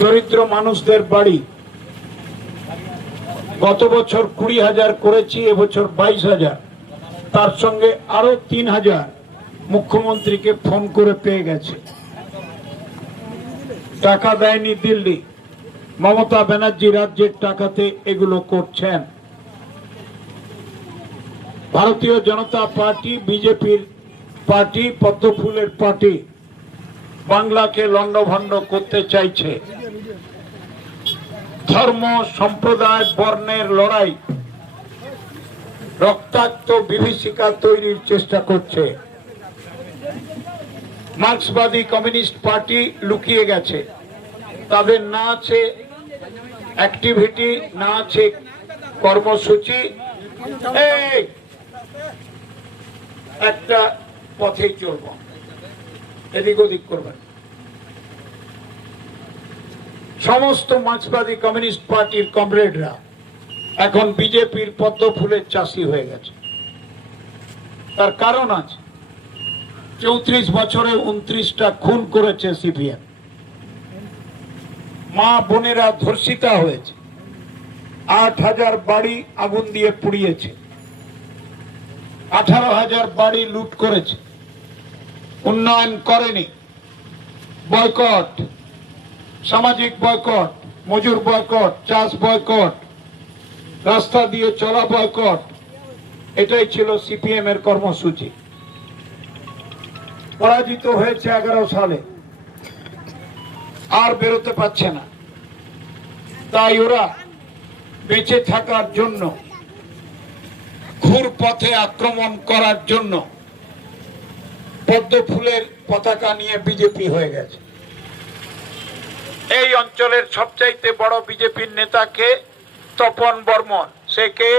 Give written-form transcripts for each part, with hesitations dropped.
দরিদ্র মানুষদের বাড়ি গত বছর 20,000 করেছি, এবছর 22,000, তার সঙ্গে আরো 3,000 মুখ্যমন্ত্রীকে ফোন করে পেয়ে গেছে। টাকা দেয়নি দিল্লি, মমতা ব্যানার্জি রাজ্যের টাকাতে এগুলো করছেন। ভারতীয় জনতা পার্টি, বিজেপির পার্টি, পদ্মফুলের পার্টি বাংলাকে লন্ডভন্ড করতে চাইছে। ধর্ম, সম্প্রদায়, বর্ণের লড়াই, রক্তাক্ত বিভীষিকা তৈরির চেষ্টা করছে। মার্ক্সবাদী কমিউনিস্ট পার্টি লুকিয়ে গেছে, তাদের না আছে অ্যাক্টিভিটি, না আছে কর্মসূচি, একটা পথেই চলব, এদিক ওদিক করবেন। সমস্ত মার্ক্সবাদী কমিউনিস্ট পার্টির কমরেডরা এখন বিজেপির পদ্মফুলের চাষি হয়ে গেছে। তার কারণ আছে, 34 বছরে 29টা খুন করেছে সিপিএম, মা বোনেরা ধর্ষিতা হয়েছে, 8,000 বাড়ি আগুন দিয়ে পুড়িয়েছে, 18,000 বাড়ি লুট করেছে, উন্নয়ন করেনি, বয়কট, সামাজিক বয়কট, মজুর বয়কট, চাষ বয়কট, রাস্তা দিয়ে চলা বয়কট, এটাই ছিল সিপিএম এর কর্মসূচি। পরাজিত হয়েছে 11 সালে, আর বেরোতে পারছে না। তাই ওরা বেঁচে থাকার জন্য, ঘুর পথে আক্রমণ করার জন্য পদ্মফুলের পতাকা নিয়ে বিজেপি হয়ে গেছে। এই অঞ্চলের সবচাইতে বড় বিজেপির নেতাকে তপন বর্মন, সে কে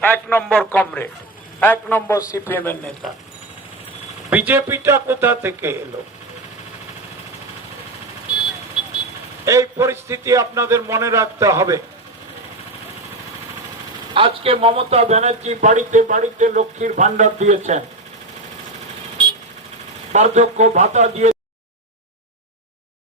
1 নম্বর কমরেড, 1 নম্বর সিপিএম এর নেতা। বিজেপিটা কোথা থেকে এলো? এই পরিস্থিতি আপনাদের মনে রাখতে হবে। আজকে মমতা ব্যানার্জি বাড়িতে বাড়িতে লক্ষ্মীর ভান্ডার দিয়েছেন, বার্ধক্য ভাতা দিয়ে